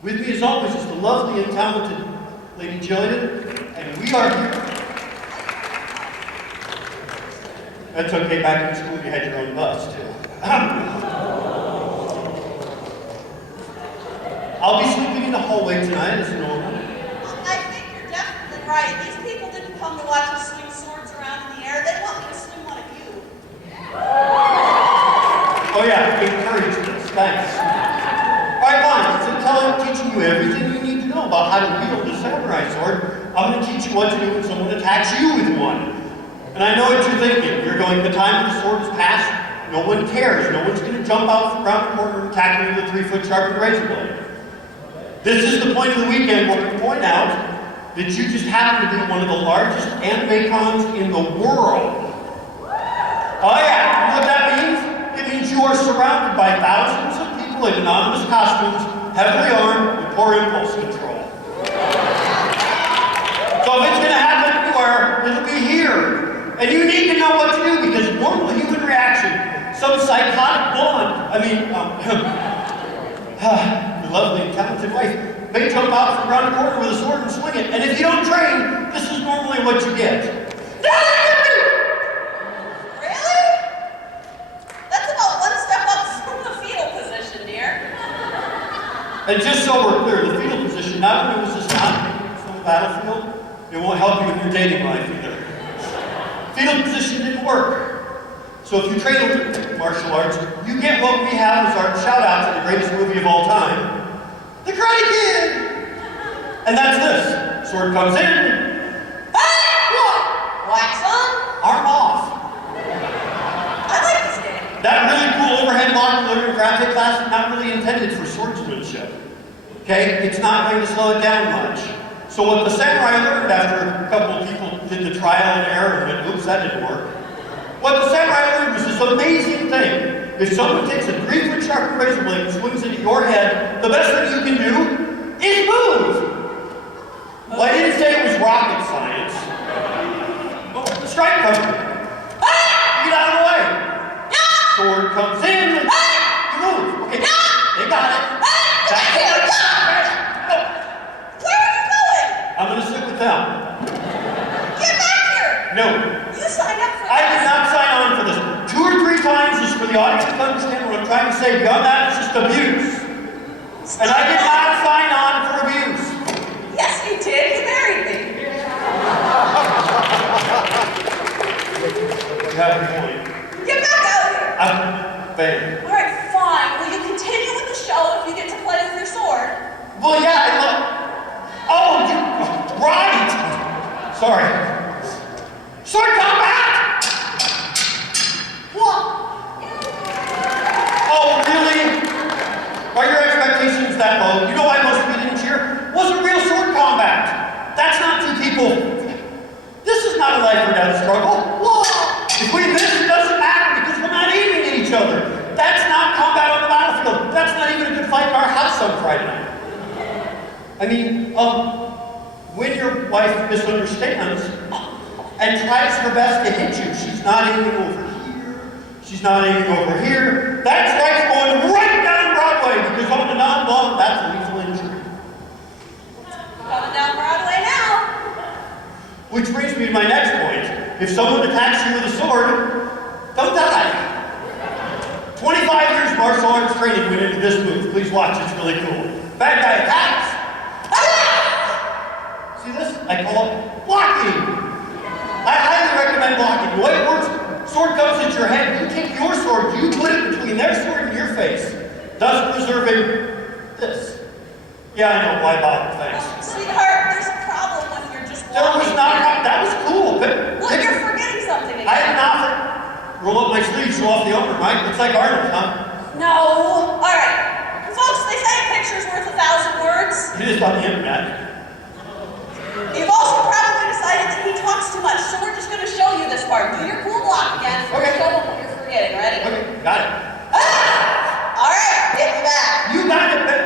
With me as always is the lovely and talented Lady Jillian, and we are here. That's okay, back in school you had your own bus too. I'll be sleeping in the hallway tonight as normal. I think you're definitely right. These people didn't come to watch me swing swords around in the air. They want me to swing one of you. Oh yeah, encourage this. Thanks. Alright, fine. Since I'm teaching you everything you need to know about how to wield a samurai sword, I'm going to teach you what to do when someone attacks you with one. And I know what you're thinking. You're going, the time the sword is past, no one cares. No one's going to jump out around the corner and attack me with a 3-foot sharpened razor blade. This is the point of the weekend where we point out that you just happen to be one of the largest anime cons in the world. Oh yeah, you know what that means? It means you are surrounded by thousands of people in anonymous costumes, heavily armed with poor impulse control. So if it's going to happen anywhere, it'll be here. And you need to know what to do because normal human reaction, some psychotic blonde, your lovely and talented wife, may jump out from around the corner with a sword and swing it. And if you don't train, this is normally what you get. Really? That's about one step up from the fetal position, dear. And just so we're clear, the fetal position not only was this not from the battlefield, it won't help you in your dating life either. Fetal position didn't work. So if you train with martial arts, you get what we have as our shout-out to the greatest movie of all time, The Karate Kid! And that's this. Sword comes in. Hey! Wax on? Arm off. I like this game. That really cool overhead lock learning karate class is not really intended for swordsmanship. Okay? It's not going to slow it down much. So what the samurai learned after a couple of people did the trial and error and went, oops, that didn't work. What the samurai learned was this amazing thing. If someone takes a 3-foot sharpened razor blade and swings it at your head, the best thing you can do is move. Well, I didn't say it was rocket science. But the strike comes in. Get out of the way. Sword comes in. You move. Okay. They got it. That's it. Where are you going? I'm going to sit with them. Get back here. No. You signed up for this. I did not sign on for this. 2 or 3 times just for the audience to understand what I'm trying to say. Beyond that, it's just abuse. And I did not sign on for abuse. Yes, you did. You married me. You have a point. Get back out of here. I'm bad. All right, fine. Will you continue with the show if you get to play with your sword? Well, yeah, I love... Oh, you... I mean, when your wife misunderstands and tries her best to hit you, she's not aiming over here, she's not aiming over here. That strike's going right down Broadway because on the non-law, that's a lethal injury. Coming down Broadway now. Which brings me to my next point. If someone attacks you with a sword, don't die. 25 years martial arts training went into this move. Please watch, it's really cool. Bad guy attacks. See this? I call it blocking. I highly recommend blocking. The way it works, sword comes at your head, you take your sword, you put it between their sword and your face, thus preserving this. Yeah, I know, why bother, thanks. Sweetheart, there's a problem with your just There was walking not, here. that was cool. Look, you're forgetting something again. I did not roll up my sleeves, show off the owner, right? It's like Arnold, huh? No. All right. Folks, they say a picture's worth 1,000 words. It is on the internet. You've also probably decided that he talks too much, so we're just going to show you this part. Do your cool block again. Okay. Show them what you're forgetting. Ready? Okay, got it. All right. Get me back. You got it, Ben.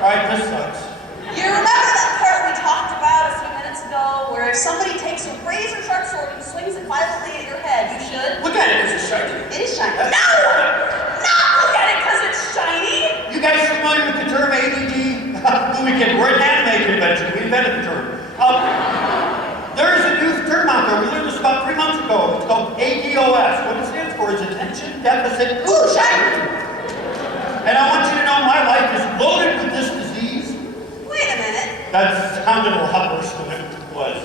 All right, this sucks. You remember that part we talked about a few minutes ago where if somebody takes a razor-sharp sword and swings it violently at your head, you should? Look at it, it's shiny. It is shiny. No! Not look at it because it's shiny! You guys familiar with the term ADD? We're an anime convention. We invented the term. There is a new term out there. We learned this about 3 months ago. It's called ADOS. What it stands for is Attention Deficit. Ooh, shiny! And I want you to know my life is loaded with this disease. Wait a minute. That sounded a lot worse than it was.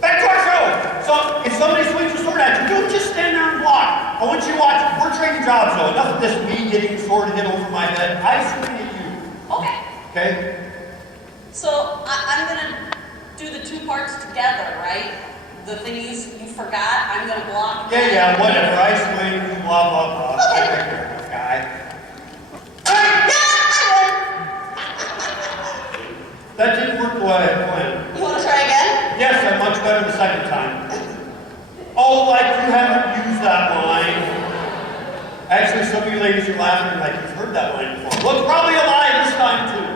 Back to our show. So, if somebody swings a sword at you, don't just stand there and block. I want you to watch. We're trading jobs, though. Enough of this me getting the sword hit over my head. I swing at you. Okay. Okay? So, I'm going to do the two parts together, right? The thing you forgot, I'm going to block. Yeah, whatever. I swing, you blah, blah, blah. Okay. Take care of this guy. That didn't work the way I planned. You want to try again? Yes, I'm much better the second time. Oh, like you haven't used that line. Actually, some of you ladies are laughing like you've heard that line before. Well, it's probably a lie this time, too.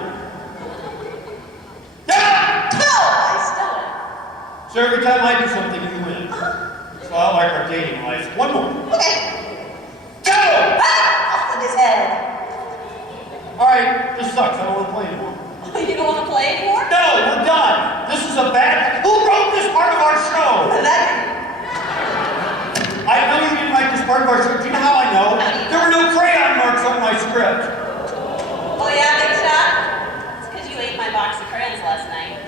Yeah! No! I still am. So every time I do something, you win. So I like our dating life. One more. Okay. Go! Off with his head. All right, this sucks. I don't want to play anymore. You don't want to play anymore? No, we're done. This is a bad... Who wrote this part of our show? I know you didn't write this part of our show. Do you know how I know? There were no crayon marks on my script. Oh yeah, Big Shot? It's because you ate my box of crayons last night.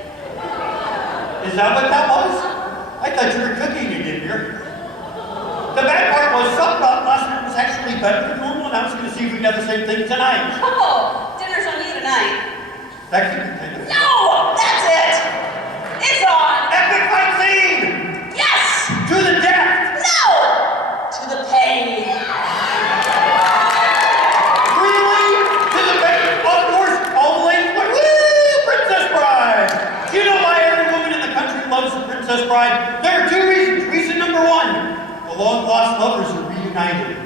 Is that what that was? I thought you were cooking again here. The bad part was something about last night was actually better than normal, and I was going to see if we got the same thing tonight. Oh, dinner's on you tonight. That could be kind of... No! That's it! It's on! Epic fight scene! Yes! To the death! No! To the pain. Really? To the pain? Of course, all the ladies were, woo! Princess Bride! Do you know why every woman in the country loves the Princess Bride? There are two reasons. Reason number one, the long-lost lovers are reunited.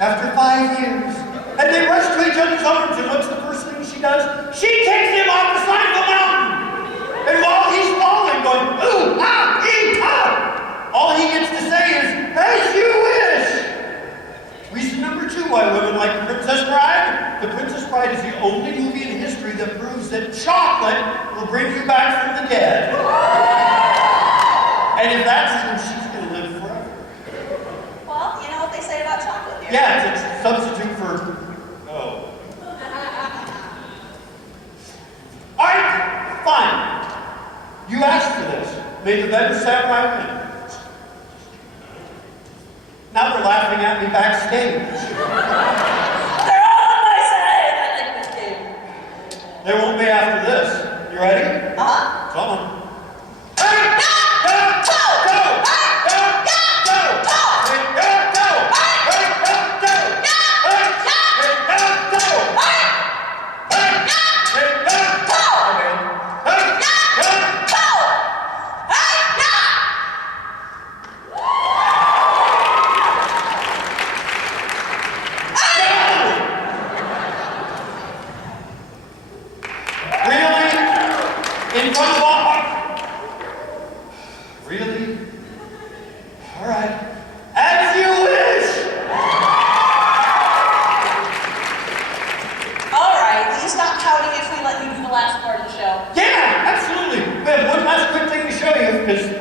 After 5 years. And they rush to each other's arms, and what's the first thing she does? She takes him off the side of the mountain! And while he's falling, going, ooh, ah, ee, ah! All he gets to say is, as you wish! Reason number two why women like The Princess Bride? The Princess Bride is the only movie in history that proves that chocolate will bring you back from the dead. And if that's true, she's going to live forever. Well, you know what they say about chocolate here. Yeah, it's a substitute for... Oh. Alright, fine. You asked for this. May the better samurai win. Now they're laughing at me backstage. They're all on my side! I like this game. They won't be after this. You ready? Uh-huh. Come on. Hey! Go! Go! Go! Go! Go! Go! Hey, go! Go! Hey, go! Go! Hey, go! Go! Hey, go! Go! Okay. Hey, go! Go! Hey, no!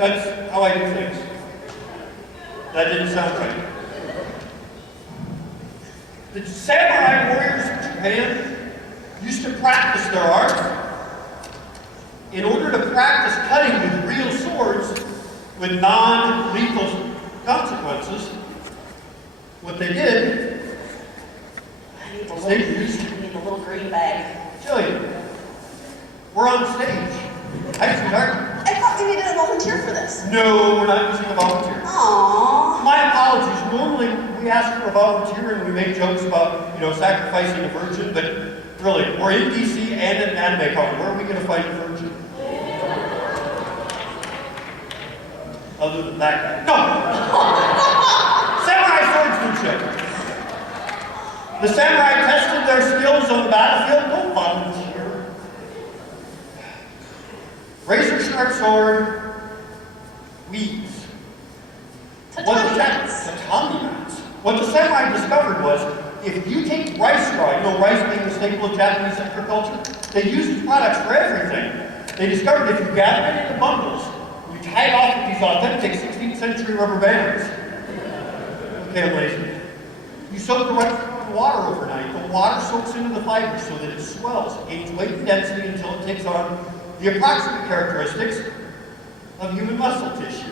That's how I do things. That didn't sound right. The samurai warriors of Japan used to practice their art. In order to practice cutting with real swords with non-lethal consequences, what they did was they used I need a little green bag. Jillian, we're on stage. Hi, sweetheart. I thought we needed a volunteer for this. No, we're not using a volunteer. Aww. My apologies. Normally we ask for a volunteer and we make jokes about, sacrificing a virgin, but really, we're in DC and at an anime con. Where are we going to find a virgin? Other than that guy. No! Samurai swordsmanship. The samurai tested their skills on the battlefield. No volunteer. Razor sharp sword. Weeds. Tatami mats. Tatami mats. What the samurai discovered was, if you take rice straw, rice being the staple of Japanese agriculture, they use these products for everything. They discovered if you gather it into bundles, you tie it off with these authentic 16th century rubber bands. Okay, I'm lazy. You soak the rice in water overnight. The water soaks into the fiber so that it swells, gains weight and density until it takes on the approximate characteristics of human muscle tissue.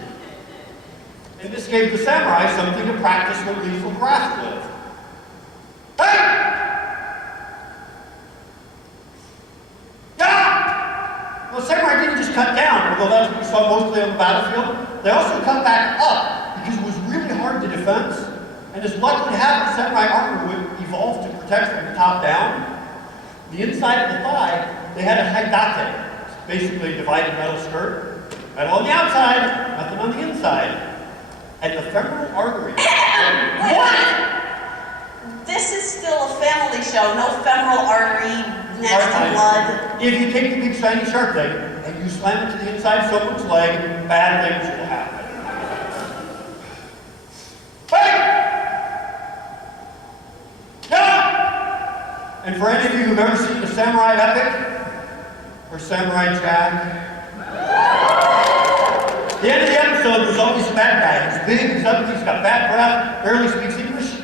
And this gave the samurai something to practice their lethal craft with. Hey! Yeah! Well, samurai didn't just cut down, although that's what we saw mostly on the battlefield. They also cut back up because it was really hard to defend. And as luck would have it, samurai armor would evolve to protect from the top down. The inside of the thigh, they had a haidate, basically a divided metal skirt. Metal on the outside, nothing on the inside. And the femoral artery. What? This is still a family show. No femoral artery, nasty blood. If you take the big shiny sharp thing and you slam it to the inside of someone's leg, bad things will happen. Hey! Yeah! And for any of you who've ever seen a samurai epic or Samurai Jack, at the end of the episode, there's always a bad guy. He's big, he's ugly, he's got bad breath, barely speaks English.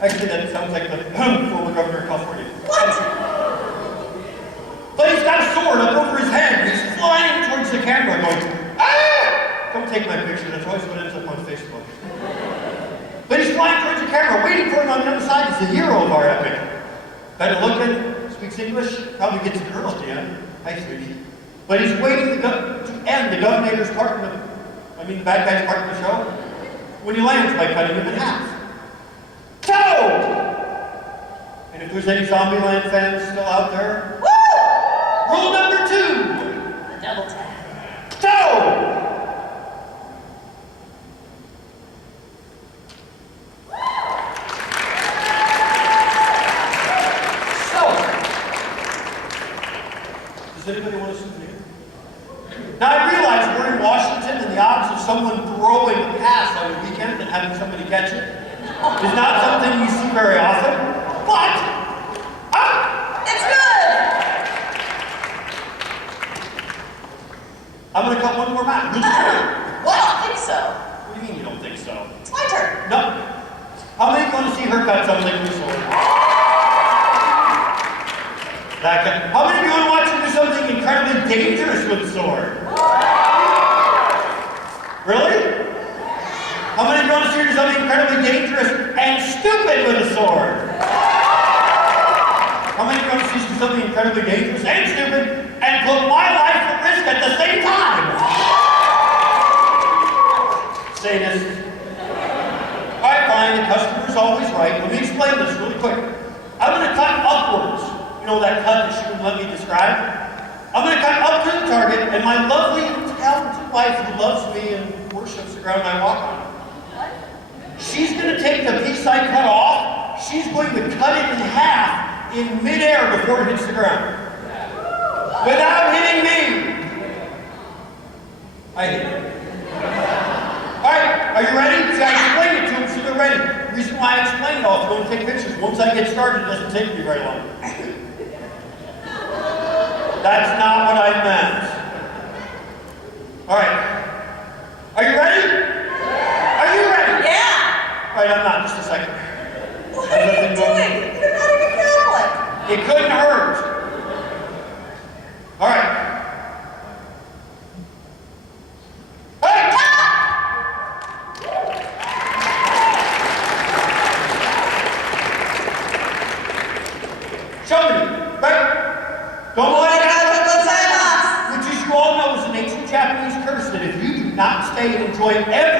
Actually, that sounds like the former governor of California. What? But he's got a sword up over his head, and he's flying towards the camera going, ah! Don't take my picture, that's always what ends up on Facebook. But he's flying towards the camera, waiting for him on the other side. He's the hero of our epic. Better looking, speaks English, probably gets a girl at the end. Hi, sweetie. But he's waiting to end the governor's part of the bad guy's part of the show, when he lands by cutting him in half. So! And if there's any Zombieland fans still out there, woo! Rule number 2. The double tap. So! Does anybody want a souvenir? Now I realize we're in Washington and the odds of someone throwing a pass on the weekend and having somebody catch it is not something you see very often, but it's good! I'm going to cut one more map. Well, I don't think so. What do you mean you don't think so? It's my turn. No. How many want to see her cut something with a sword? That guy. How many of you want to watch her do something incredibly dangerous with a sword? Really? How many of you want to see her do something incredibly dangerous and stupid with a sword? How many of you want to see her do something incredibly dangerous and stupid and put my life at risk at the same time? Sadist. Alright, fine, the customer's always right. Let me explain this really quick. I'm going to cut upwards. You know that cut that she wouldn't let me describe? I'm going to cut up to the target, and my lovely, talented wife who loves me and worships the ground I walk on. What? She's going to take the piece I cut off, she's going to cut it in half in midair before it hits the ground. Without hitting me. I hit it. Alright, are you ready? See, I explained it to them so they're ready. The reason why I explained it all is to go and take pictures. Once I get started, it doesn't take me very long. That's not what I meant. Alright. It couldn't hurt. All right. Hey! Show me, right? Don't let it happen. Which, as you all know, is an ancient Japanese curse that if you do not stay and enjoy every